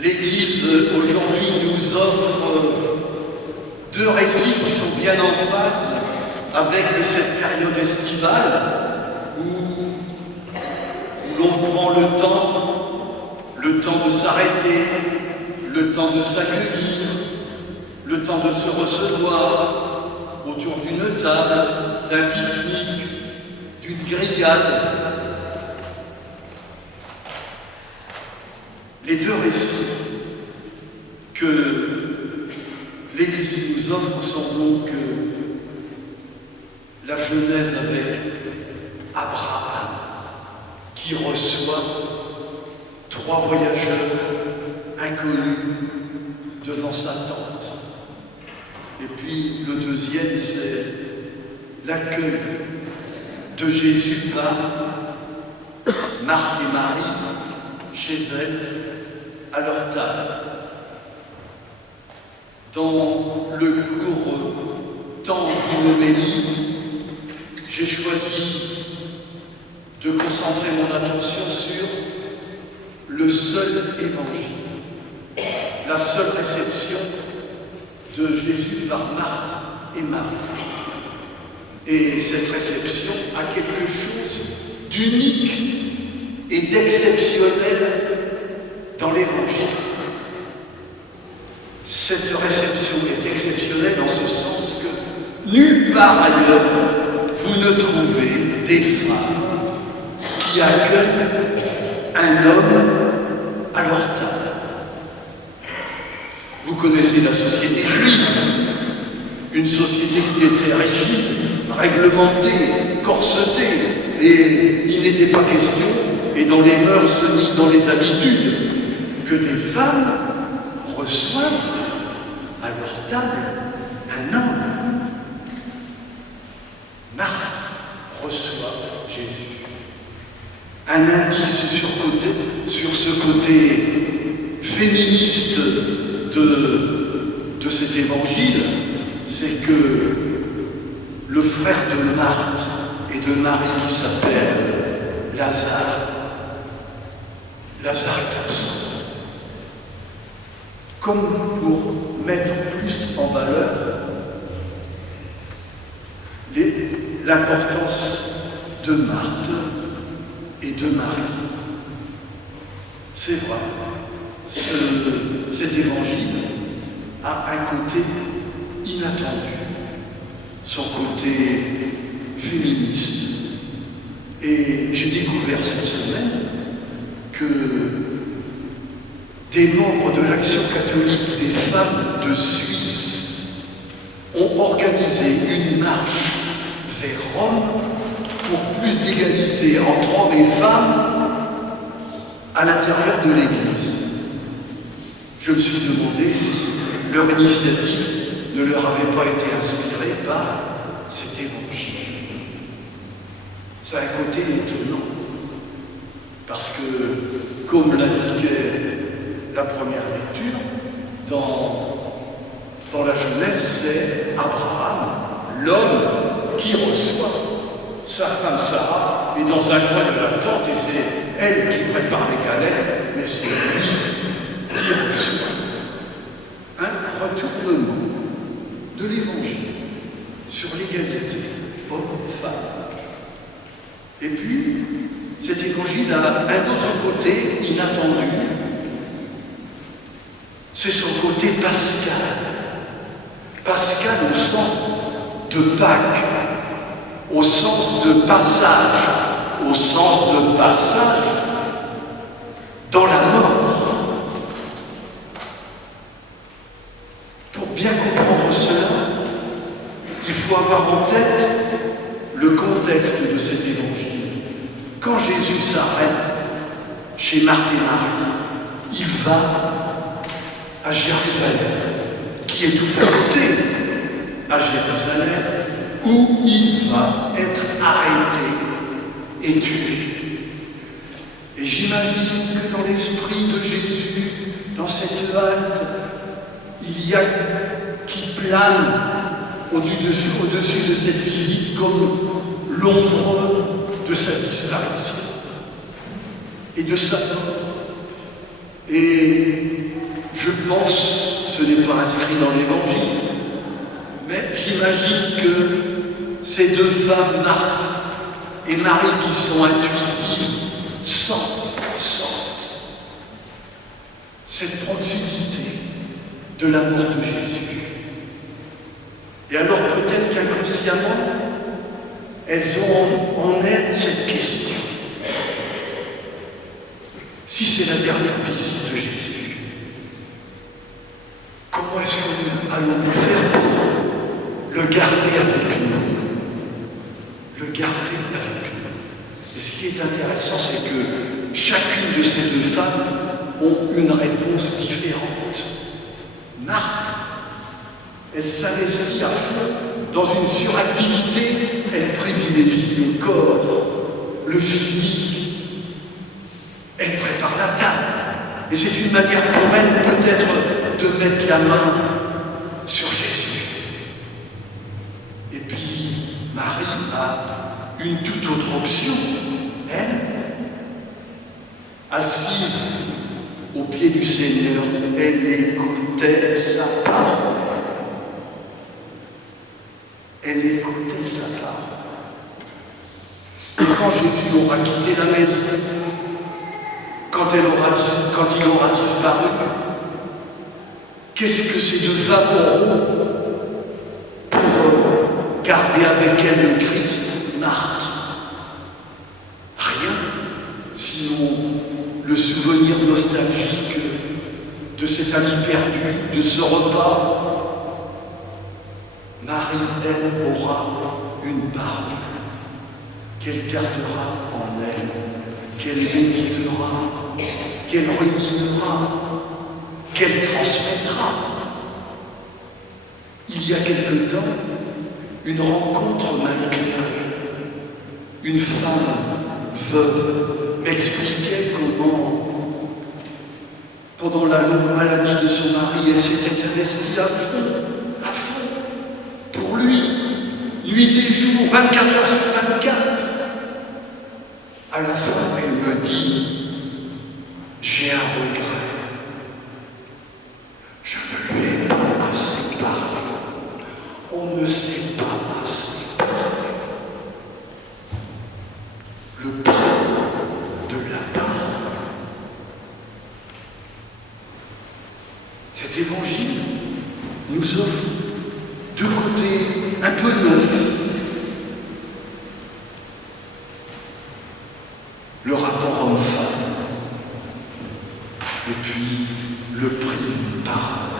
L'Église aujourd'hui nous offre deux récits qui sont bien en phase avec cette période estivale où l'on prend le temps de s'arrêter, le temps de s'accueillir, le temps de se recevoir autour d'une table, d'un pique-nique, d'une grillade. Les deux récits que l'Église nous offre sont donc la Genèse avec Abraham qui reçoit trois voyageurs inconnus devant sa tente. Et puis le deuxième, c'est l'accueil de Jésus par Marthe et Marie chez elles, à leur table. Dans le court temps d'une homélie, j'ai choisi de concentrer mon attention sur le seul évangile, la seule réception de Jésus par Marthe et Marie. Et cette réception a quelque chose d'unique et d'exceptionnel dans l'Évangile. Cette réception est exceptionnelle en ce sens que nulle part ailleurs vous ne trouvez des femmes qui accueillent un homme à leur table. Vous connaissez la société juive, une société qui était rigide, réglementée, corsetée, et il n'était pas question, et dans les mœurs ni dans les habitudes, que des femmes reçoivent à leur table un homme. Marthe reçoit Jésus. Un indice sur ce côté féministe de cet évangile, c'est que le frère de Marthe et de Marie qui s'appelle Lazare est absent. Comme pour mettre plus en valeur l'importance de Marthe et de Marie. C'est vrai, cet évangile a un côté inattendu, son côté féministe. Et j'ai découvert cette semaine que des membres de l'Action catholique des femmes de Suisse ont organisé une marche vers Rome pour plus d'égalité entre hommes et femmes à l'intérieur de l'Église. Je me suis demandé si leur initiative ne leur avait pas été inspirée par cet évangile. Ça a un côté étonnant, parce que, comme l'indiquait la première lecture, dans la Genèse, c'est Abraham, l'homme qui reçoit sa femme Sarah, est dans un coin de la tente, et c'est elle qui prépare les galettes, mais c'est lui qui reçoit. Un retournement de l'Évangile sur l'égalité homme-femme. Et puis, cet Évangile a un autre côté inattendu. C'est son côté pascal. Pascal au sens de Pâques, au sens de passage, dans la mort. Pour bien comprendre cela, il faut avoir en tête le contexte de cet évangile. Quand Jésus s'arrête chez Marthe et Marie, il va à Jérusalem, qui est tout à côté, à Jérusalem, où il va être arrêté et tué. Et j'imagine que dans l'esprit de Jésus, dans cette halte, il y a qui plane au-dessus de cette visite comme l'ombre de sa disparition et de sa mort. Et Je pense, ce n'est pas inscrit dans l'Évangile, mais j'imagine que ces deux femmes, Marthe et Marie, qui sont intuitives, sentent cette proximité de l'amour de Jésus. Et alors peut-être qu'inconsciemment, elles ont en elles cette question. Si c'est la dernière visite de Jésus, comment est-ce que allons-nous faire pour le garder avec nous? Le garder avec nous. Et ce qui est intéressant, c'est que chacune de ces deux femmes ont une réponse différente. Marthe, elle s'investit à fond dans une suractivité, elle privilégie le corps, le physique, elle prépare la table. Et c'est une manière pour elle peut-être de mettre la main sur Jésus. Et puis Marie a une toute autre option. Elle, assise au pied du Seigneur, elle écoutait sa parole. Elle écoutait sa parole. Et quand Jésus aura quitté la maison, quand il aura disparu, qu'est-ce que ces deux femmes auront pour garder avec elles le Christ, Marthe? Rien, sinon le souvenir nostalgique de cet ami perdu, de ce repas. Marie, elle, aura une parole qu'elle gardera en elle, qu'elle méditera, qu'elle ruminera, qu'elle transmettra. Il y a quelque temps, une rencontre m'a éclairé. Une femme veuve m'expliquait comment, pendant la longue maladie de son mari, elle s'était investie à fond, pour lui, nuit et jour, 24 heures sur 24. À la fin, elle me dit, j'ai un regret. Je ne lui ai pas assez parlé. On ne sait pas assez parler. Le prix de la parole. Cet évangile nous offre deux côtés un peu neufs. Le rapport homme-femme, et puis le prix d'une parole.